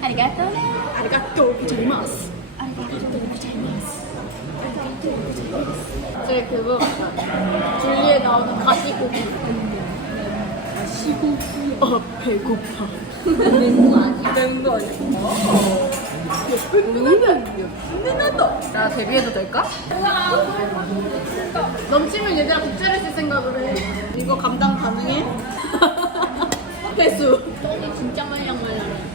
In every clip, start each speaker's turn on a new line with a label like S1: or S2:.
S1: 아리가또.
S2: 아리가또 고자이마스. 아리가또 고자이마스. 저희 그거. 줄리에 나오는 가시고기. 가시고기. 아 배고파.
S1: 맹구 아니야?
S2: 맹거 아니야? 예쁘다.
S1: 나 데뷔해도 될까?
S2: 넘치면 얘들아 국제를 쓸 생각을 해. 이거 감당 가능해? 배수. 똥이 진짜 말랑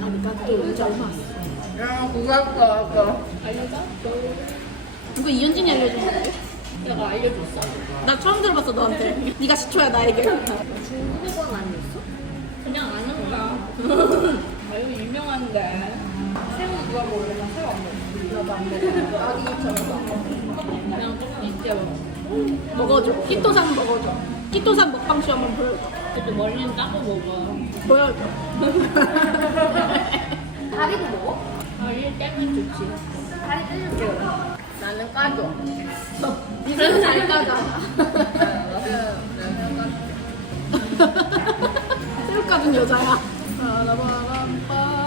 S2: 잘봤어.
S1: 야, 할까, 아까.
S2: 알려줘? 이거 이현진이 알려준 건데?
S1: 내가 알려줬어.
S2: 나 처음 들어봤어 너한테. 네가 시초야 나에게.
S1: 중국어는 아니었어? 그냥 아는 거야. 아, 이거 유명한데. 새우 누가 먹을래? 나 새우 안 먹어. 나도 안 먹어. 아기처럼 그냥 꼭 먹어.
S2: 먹어줘. 키토산 먹어줘. 키토산 먹방 시 한번 보여줘.
S1: 그래도 머리는 따고 먹어.
S2: 보여줘.
S1: 다리도 먹어? 다리 떼면 좋지. 다리 떼줄게요. 나는 까줘.
S2: 니는 잘 까잖아. 새우 까준 여자야. 빠라바람빠.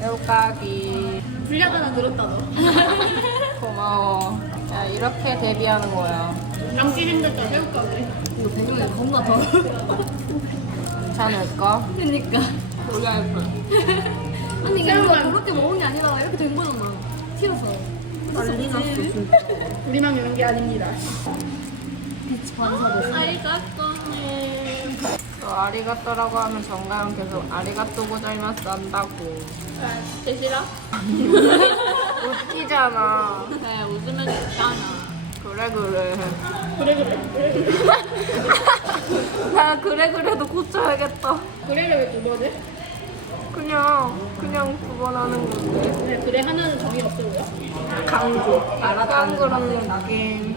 S1: 새우 까기.
S2: 분량 하나 늘었다 너.
S1: 고마워. 야, 이렇게 데뷔하는 거야.
S2: 양치 힘들다 새우 까기.
S1: 이거 배경이 겁나 더워. 괜찮을까?
S2: 그니까.
S1: 우리 할 거야.
S2: 아니 이게 그렇게 먹은 게 아니라 이렇게 된 거잖아. 튀어서.
S1: 난리 났어, 진짜.
S2: 우리만 이런 게 아닙니다.
S1: 빛 반사됐어.
S2: 아리가또네.
S1: 또 아리가또라고 하면 정가영 계속 아리가또 고자이마스 한다고.
S2: 제 싫어?
S1: 웃기잖아.
S2: 네, 웃으면 좋잖아.
S1: 그래, 그래.
S2: 그래 그래.
S1: 나 그래, 그래도 고쳐야겠다.
S2: 그래를 왜 두 번을?
S1: 그냥, 그냥 두번 하는 건데.
S2: 네, 그래 하나는 정의가 없어요.
S1: 강조. 약간 그런 느낌.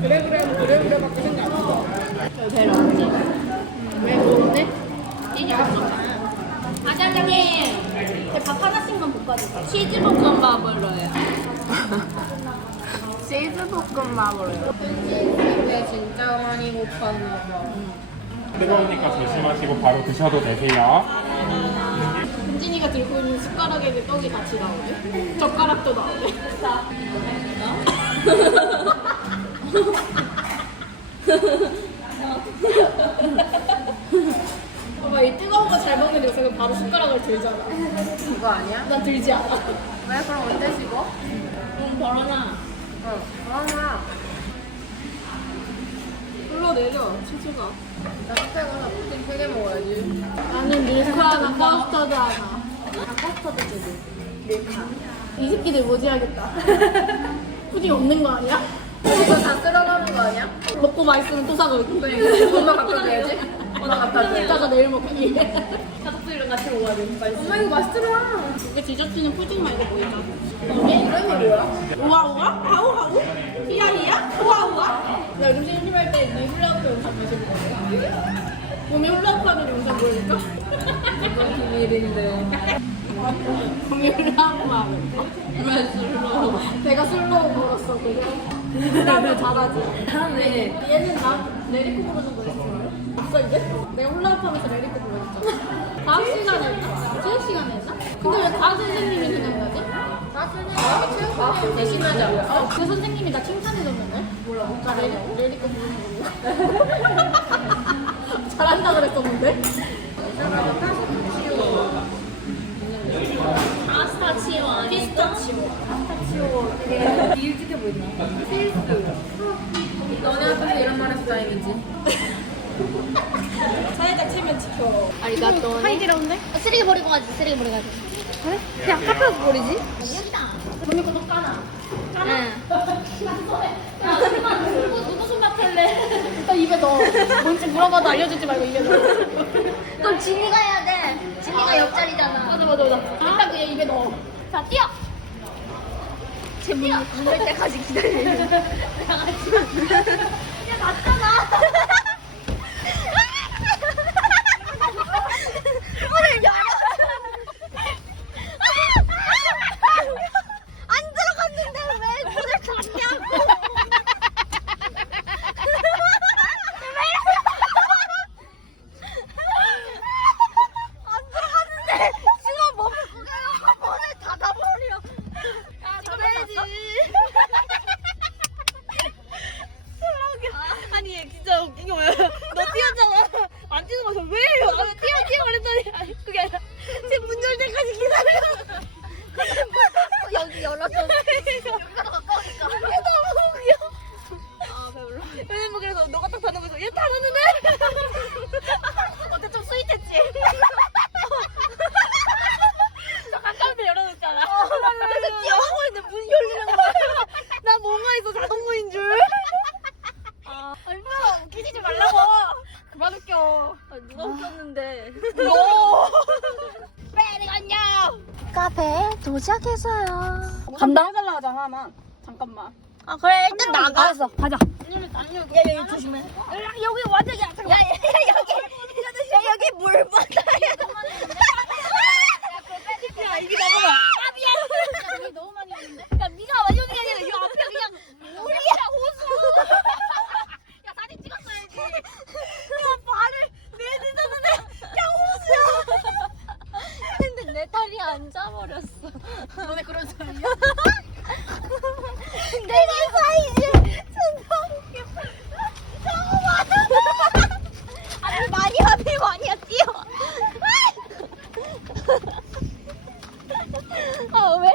S2: 그래 그래 하면 그래 그래밖에 생각 안 나. 저 배를 없지. 왜 그러네? 이게 없잖아. 아장님, 밥 하나씩만 볶아주세요.
S1: 치즈 볶음밥으로요. 치즈 볶음밥으로요. 근데 진짜 많이 고팠나 봐.
S3: 뜨거우니까 조심하시고 바로 드셔도 되세요.
S2: 은진이가 들고 있는 숟가락에 떡이 같이 나오네. 젓가락도 나오네. 봐봐, 이 뜨거운 거 잘 먹는 녀석은 바로 숟가락을 들잖아.
S1: 이거 아니야?
S2: 나 들지 않아.
S1: 왜 그럼 언제 식어?
S2: 그럼 벌어놔.
S1: 어, 그러나
S2: 흘러내려, 치즈가.
S1: 나 그때 가서 푸딩 3개 먹어야지.
S2: 나는 밀크 하나, 커스터드 하나.
S1: 나 커스터드 주고. 밀카.
S2: 이 새끼들 뭐지 하겠다. 푸딩 없는 거 아니야?
S1: 이거 다 쓸어가는 거 아니야?
S2: 먹고 맛있으면 또 사고.
S1: 엄마 갖다 줘야지. 엄마 갖다 줘야지.
S2: 이따가 내일 먹기. 가족들이랑 같이 먹어야 돼.
S1: 엄마 이거 맛있더라.
S2: 이게 디저트는 푸딩 말고 뭐 있나? 이게
S1: 이름이 뭐야?
S2: 우아우아? 하우하우? 히야히야? 우아우아? 나 요즘 심심할 때네 훌라후프 영상 보실 거예요. 봄에 훌라후프 하는 영상 보니까
S1: 이건 비밀인데.
S2: 봄에 훌라후프 하는 거.
S1: 왜 술로?
S2: 내가 슬로우 불었어 그래. 훌라후프 잘하지.
S1: 다음에
S2: 얘는 나 레리코 부르는 거 있어요? 없어 이제? 내가 훌라후프 하면서 레리코 불렀잖아. 다음 시간에 했나? 체육 시간에 했나? 근데 왜 다음 선생님이 생각나지?
S1: 나중에 체육 과학 대신하자.
S2: 어, 그 선생님이 나 칭찬해줬는데? 레리, 레리코 부르는 거. 잘한다 그랬었는데? 파스타치오 피스타치오.
S1: 파스타치오 되게 일찍해 보인다. 필수. 너네 학교에서 이런 말 해서 다행이지.
S2: 사회적 체면 지켜. 아리가또.
S4: 하이디라운데? 쓰레기 버리고 가지, 쓰레기 버리고 가지.
S2: 그래?
S4: 그냥 카페에서 버리지?
S2: 돈이 것도 까나.
S4: 응.
S2: 야, 술만 누구, 누구 손 맡을래? 일단 입에 넣어. 뭔지 물어봐도 알려주지 말고 입에 넣어.
S4: 그럼 진이가 해야 돼. 진이가 옆자리잖아.
S2: 맞아 맞아. 일단 그냥 입에 넣어.
S4: 자, 뛰어! 제문 문열 때까지 같이. 야, 맞잖아. 문을 열어. 안 들어갔는데 왜 문을 닫냐고. 안 들어갔는데 지금 몸을 구겨요 문을 닫아버려 야 닫아야지
S2: 아니 얘 진짜 웃긴 게 뭐야? 너 뛰었잖아. 안 뛰는 거서 왜? 아, 뛰어 뛰어 그랬더니 아니 그게 아니라 지금 문 열 때까지 기다려.
S4: 여기 열어줘 여기가 가까우니까
S2: 이게 너무 웃겨. 아 배불러. 왜냐면 그래서 너가 딱 닫는 거얘 닫았는데.
S4: 어때 좀 스윗했지?
S2: 저 가까운데 열어놓잖아.
S4: 그래서
S2: 뛰어가고 있는데 문 열리는 거야. 나 뭔가 있어 자동문인 줄. 아 얼마나 웃기지 좀 말라고. 그만 웃겨. 아, 누가 웃겼는데. 너.
S4: 빨리 갔냐 카페에 도착했어요
S2: 간다. 해달라 하자 하나만. 잠깐만.
S4: 아 그래 일단 나가
S2: 알았어. 가자.
S4: 야야 조심해 여기 완전 야 잠깐만 야야 여기 야 여기 물 바다야
S2: 야 이게 잠깐만.
S4: 아 미안 여기 너무 많이 오는데 야 네가 많이 오는 게 아니라 이 앞에 그냥 물이야 호수 야 사진 찍었어야지 야 발을 내딛었는데 그냥 호수야 근데 내 다리 안 잡아버렸어
S2: 너네 그런 사람이야?
S4: 내가 사이즈 진짜 웃겨 너무 많아 아니 많이 하네 많이야 뛰어 아 왜?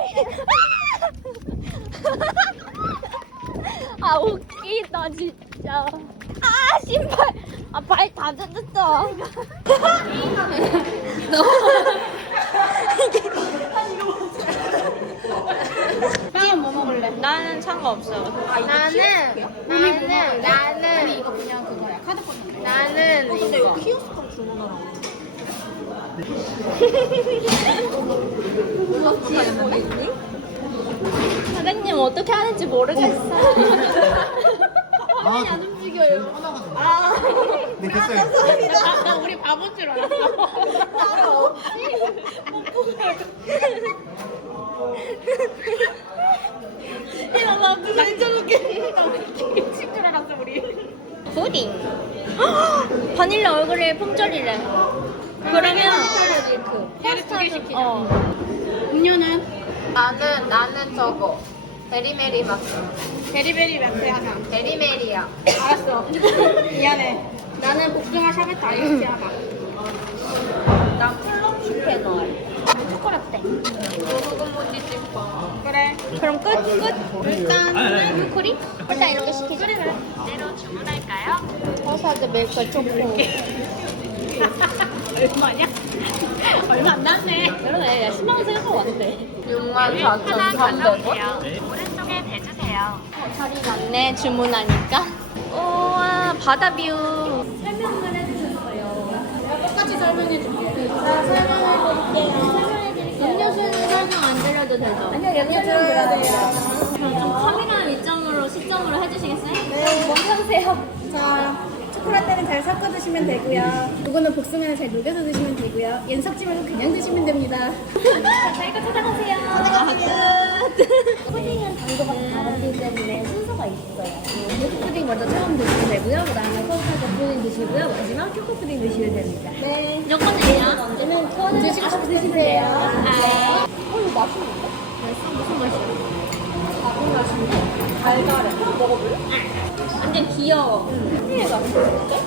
S4: 아 웃기다 진짜 아 신발 아 발 다 젖었어
S2: 빵은 뭐 먹을래?
S4: 나는 상관없어
S1: 나는 나는 나는
S2: 이거 그냥 그거야. 카드 꽂는 거.
S1: 나는
S2: 근데
S1: 이거
S2: 이거 키오스크로 주문하라고.
S4: 사장님 어떻게 하는지 모르겠어
S5: 안 움직여요. 아, 네, 됐어요.
S2: 나, 나 우리 바본 줄 알았어. 야, 나 그거 진짜 웃겨. 나 미친 줄 알았어, 우리.
S4: 푸딩 바닐라 얼굴에 품절이래 그러면
S2: 파스타 시키자.
S4: 어
S2: 음료는
S1: 나는 나는 저거 베리메리 마스
S2: 베리베리 마트 하나.
S1: 베리메리야
S2: 알았어. 미안해. 나는 복숭아 샤베트 아이스티 하나.
S4: 나 클럽 슈페 넣어요 초콜릿땡
S1: 소금 무지 찍고
S2: 그래.
S4: 그럼 끝? 끝?
S2: 일단
S4: 물코리? 일단 이렇게 시키자 내로 주문할까요? 버사드 밀크 초코
S2: 얼마냐? 얼마 안 났네.
S4: 그러네 야 10만 원 생각하고 왔대
S1: 6만 4천 3백원?
S4: 자리 많네. 주문하니까. 우와 바다 뷰. 설명을 해주셨어요.
S2: 똑같이 설명해 줄게.
S4: 자 설명해드릴게요 설명해 드릴게요. 음료수는 설명 안 드려도 되죠?
S2: 아니요, 염려 들어야 돼요.
S4: 좀 카메라 이점으로 시점으로 해주시겠어요? 네. 먼저 하세요.
S2: 자, 잘 섞어 드시면 되고요. 이거는 복숭아는 잘 녹여서 드시면 되고요. 말고 그냥 드시면 됩니다.
S4: 저희가 찾아가세요 찾아가세요 끝 푸딩은 당도가 다르기 때문에 순서가 있어요
S2: 밀크 푸딩 먼저 처음 드시면 되고요. 그 다음에 커스터드 푸딩 드시고요. 마지막 초코 푸딩 드시면 됩니다.
S4: 네 요거는요? 언제는 토는
S2: 드시고 싶으면 드시세요.
S4: 아,
S2: 어, 이거 맛있는데? 무슨? 작은 맛인데? 달달해. 먹어볼래?
S4: 완전 귀여워
S2: 이 맛있는데?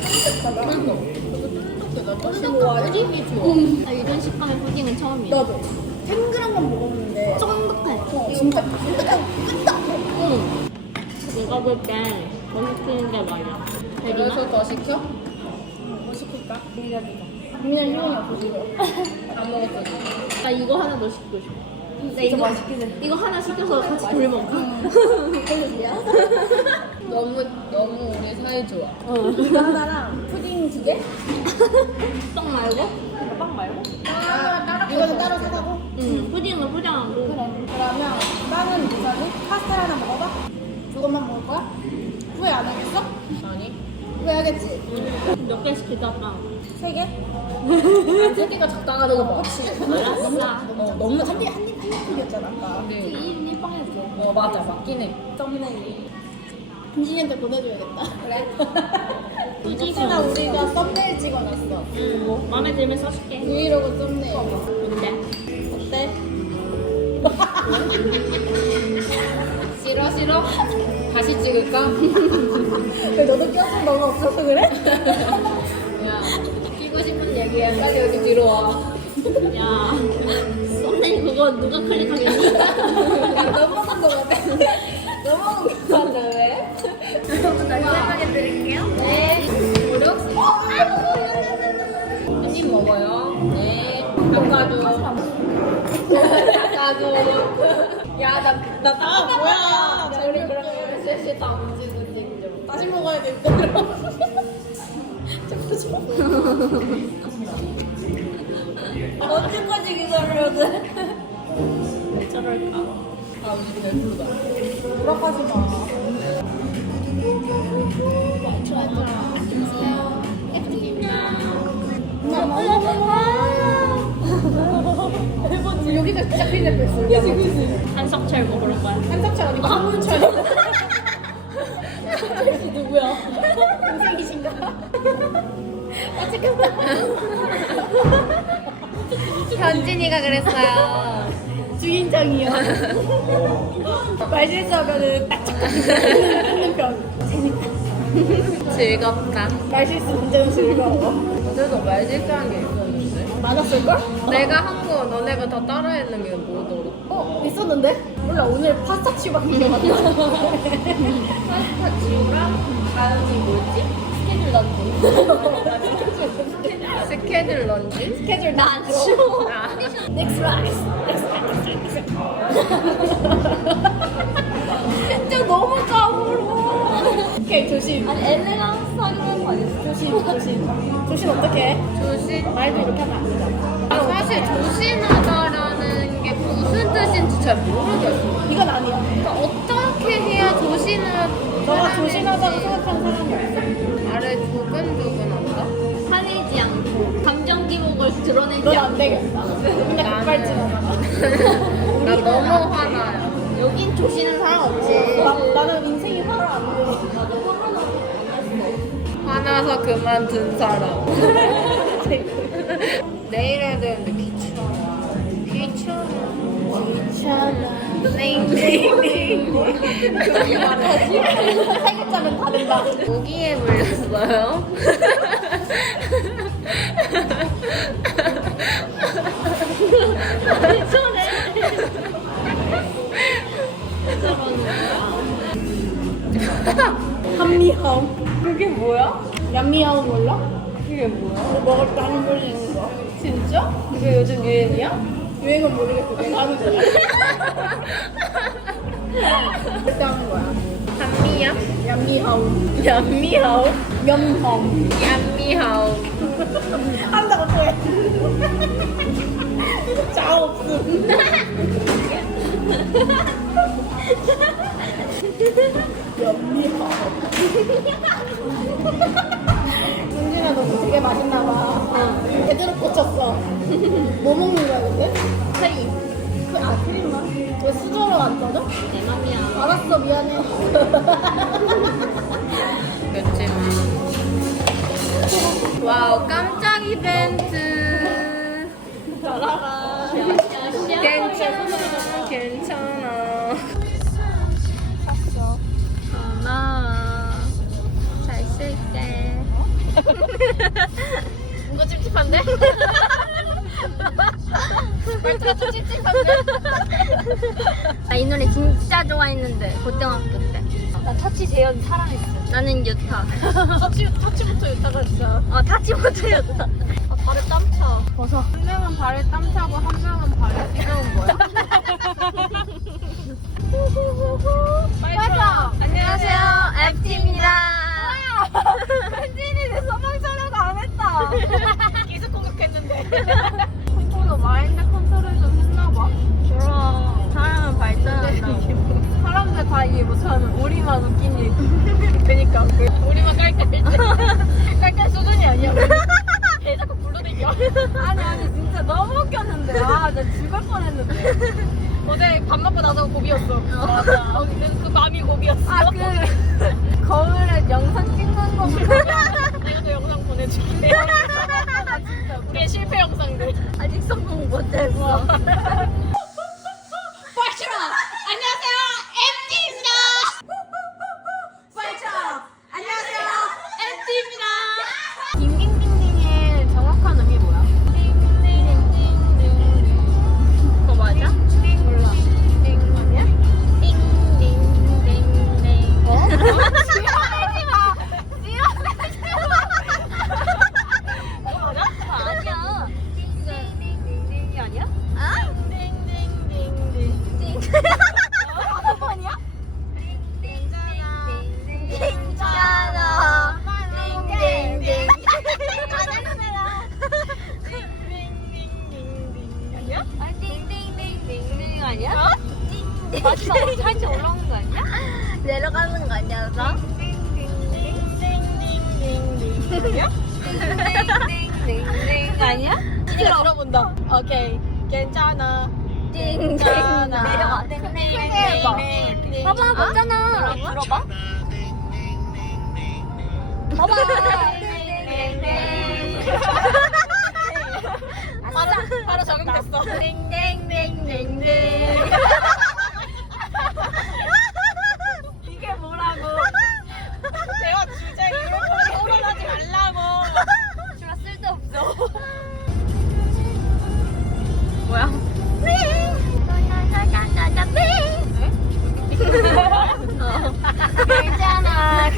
S2: 그러니까. 이거. 나
S4: 쫀득하지? 음. 나 유전 식빵의 푸딩은 처음이야.
S2: 나도 탱글한 건 먹었는데
S4: 쫀득해.
S2: 어, 진짜 쫀득하고 끄떡
S4: 응. 내가 볼때 맛있는 게 맞아.
S1: 그래서 더? 뭐안 먹었어.
S4: 나 이거 하나 더 시키고 싶어. 나 이거
S2: 맛있긴 해
S4: 이거 하나 시켜서 같이 돌 먹어.
S1: 너무 너무 우리 사이 좋아.
S2: 이거 하나랑 푸딩 두 개?
S4: 빵 말고?
S6: 빵 말고?
S2: 이거는 따로 사가고?
S4: 응. 푸딩은 포장하고.
S2: 그래 그러면 빵은 뭐사지? 카스테라 하나 먹어봐? 그것만 먹을 거야? 후회 안 하겠어?
S1: 아니?
S2: 후회하겠지?
S4: 몇 개 시키자 빵.
S2: 세 개?
S1: 세 개가 적당하다고 봐.
S2: 그치
S4: 알았어.
S1: 어, 너무
S2: 한입 한입 한입이었잖아 아까
S1: 근데
S4: 이인이 빵이었어.
S1: 어 맞아 맞긴 해.
S2: 썸네일 김진이한테 보내줘야겠다 그래? 혹시나 우리가 썸네일 찍어놨어
S4: 응. 뭐 마음에 들면 써줄게.
S2: 브이로그 썸네일
S4: 뭔데?
S2: 어때?
S1: 싫어 싫어? 다시 찍을까?
S2: 왜 너도 껴줄 너가 없어서 그래?
S1: 야 끼고 싶은 얘기야. 빨리 여기 뒤로 와.
S4: 야. 썸네일 그거 누가 클릭하겠니?
S2: 야 넘어간 거 같아
S1: 야, 나,
S2: 나아 뭐야
S1: 나 우리 그러면 셋이 다 움직이고.
S2: 다시 먹어야 돼 언제까지 기다려야 돼?
S4: 저럴까?
S1: 아, 우리 배부르다.
S2: 돌아가지 마 해보지 여기가 큰일 날 뻔했어 그치 그치
S4: 한석철 먹으러 거야.
S2: 한석철 아니고 한문철 한석철 누구야? 동생이신가? 아 찍혔다
S1: 현진이가 그랬어요.
S2: 주인장이요 말 실수하면은 딱 찍는 편
S1: 즐겁다.
S2: 말 실수 문제는 즐거워
S1: 어제도 말 실수한 게 있었는데.
S2: 맞았을걸?
S1: 내가 한 거 너네가 다 따라했는 게 뭐더라?
S2: 어? 있었는데? 몰라 오늘 안 나.
S1: 파스타 지우랑 다음이 뭐지?
S2: 스케줄 난지.
S1: 스케줄 런지?
S2: 스케줄 난지.
S1: 아.
S2: Next rise. Next rise. 진짜 너무 까불어. 오케이 조심.
S4: 아니 엘레강스 하기로 거 아니었어?
S2: 조심 조심. 조심 어떡해?
S1: 조신.
S2: 말도 이렇게 하면 안 되잖아.
S1: 아, 사실 조신하다라는 게 무슨 뜻인지 잘 모르겠어.
S2: 이건 아니야.
S1: 그러니까 어떻게 해야 조신하
S2: 너가 조심하자고 생각하는 사람이 없어?
S1: 아래 조근조근한다?
S4: 화내지 않고 감정 기복을 드러내지
S2: 넌 안
S4: 않고
S2: 되겠다. 맨날 급발진 하다가.
S1: 나 너무 화나요.
S4: 여긴 조시는 사람 없지.
S2: 나, 나는 인생이 화를 안 내니까.
S1: 화나서 그만둔 사람. 내일 해야 되는데 귀찮아. 귀찮아.
S2: 귀찮아. 말해야지. 세 글자면 다 된다.
S1: 모기에 물렸어요.
S2: 한미하우. 그게 뭐야? 얌미하우 몰라? 그게 뭐야? 뭐 먹을 때한 물리는 거. 진짜? 그게 요즘 유행이야? 유행은 모르겠고 하는 거야. 그때 하는 거야.
S1: 한미야?
S2: 얌미하우.
S1: 얌미하오?
S2: 염험.
S1: 얌미하오.
S2: 한다고 또 해. 자 없음. 염미하우. 뭐 먹는 거야 근데? 크림. 그, 아 크림만? 왜 수저로 안 떠져?
S4: 내 맘이야.
S2: 알았어 미안해.
S1: 그치. 와우, 깜짝 이벤트. 괜찮아, 괜찮아. 고마워. 잘 쓸게.
S2: 너무 찝찝한데? 말투가 좀 찝찝한데?
S4: 나 이 노래 진짜 좋아했는데 고등학교 때. 나 터치 재현 사랑했어. 나는 유타.
S2: 터치, 터치부터 유타가 진짜.
S4: 어 타치부터 유타.
S2: 아, 발에 땀 차.
S4: 벗어.
S2: 한 명은 발에 땀 차고 한 명은 발에 뜨거운 거야. 맞아.
S4: 안녕하세요 FT입니다.
S2: 현진이 내 소방 촬영 안 했다. 기습 공격했는데. 이해 못하는 우리만 웃긴 얘기. 그니까 그 우리만 깔깔 때 깔깔 수준이 아니야. 개 자꾸 불러대겨. 아니 아니 진짜 너무 웃겼는데 아나 죽을 뻔했는데. 어제 밥 먹고 나서 고비였어. 맞아. 어, 그, 그 밤이 고비였어. 아그 거울에 영상 찍는 거 내가 너 영상 보내줄게. 우리의 실패 영상들.
S4: 아직 성공 못했어. 맞아. 살짝 올라오는 거 아니야? 내려가는 거 아니야, 나?
S2: 아니야?
S4: 띵띵띵띵 아니야?
S2: 이제 들어본다. 오케이. 괜찮아.
S4: 띵띵. 내려가. 봐봐, 맞잖아. 들어봐. 봐봐.
S2: 바로, 적응됐어.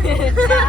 S4: 姐 姐